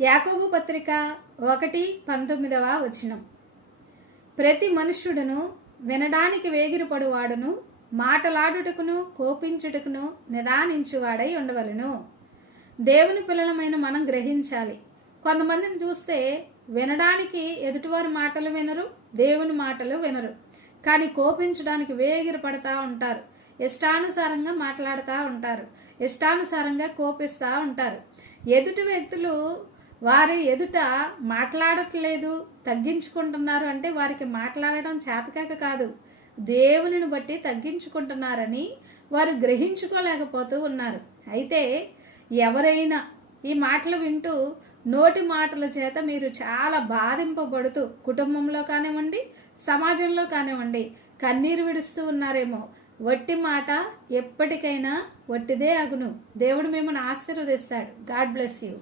యాకోబు పత్రిక ఒకటి పంతొమ్మిదవ వచనం. ప్రతి మనుష్యుడును వినడానికి వేగిరపడువాడును మాటలాడుటకును కోపించుటకును నిదానించువాడై ఉండవలను. దేవుని పిల్లలమైన మనం గ్రహించాలి. కొంతమందిని చూస్తే వినడానికి ఎదుటివారి మాటలు వినరు దేవుని మాటలు వినరు. కానీ కోపించడానికి వేగిర పడతా ఉంటారు. ఇష్టానుసారంగా మాట్లాడుతూ ఉంటారు. ఇష్టానుసారంగా కోపిస్తూ ఉంటారు. ఎదుటి వ్యక్తులు వారి ఎదుట మాట్లాడట్లేదు తగ్గించుకుంటున్నారు అంటే వారికి మాట్లాడడం చేతకాక కాదు. దేవునిని బట్టి తగ్గించుకుంటున్నారని వారు గ్రహించుకోలేకపోతూ ఉన్నారు. అయితే ఎవరైనా ఈ మాటలు వింటూ నోటి మాటల చేత మీరు చాలా బాధింపబడుతూ కుటుంబంలో కానివ్వండి సమాజంలో కానివ్వండి కన్నీరు విడుస్తూ ఉన్నారేమో వట్టి మాట ఎప్పటికైనా వట్టిదే అగును దేవుడు మిమ్మల్ని ఆశీర్వదిస్తాడు. God bless you.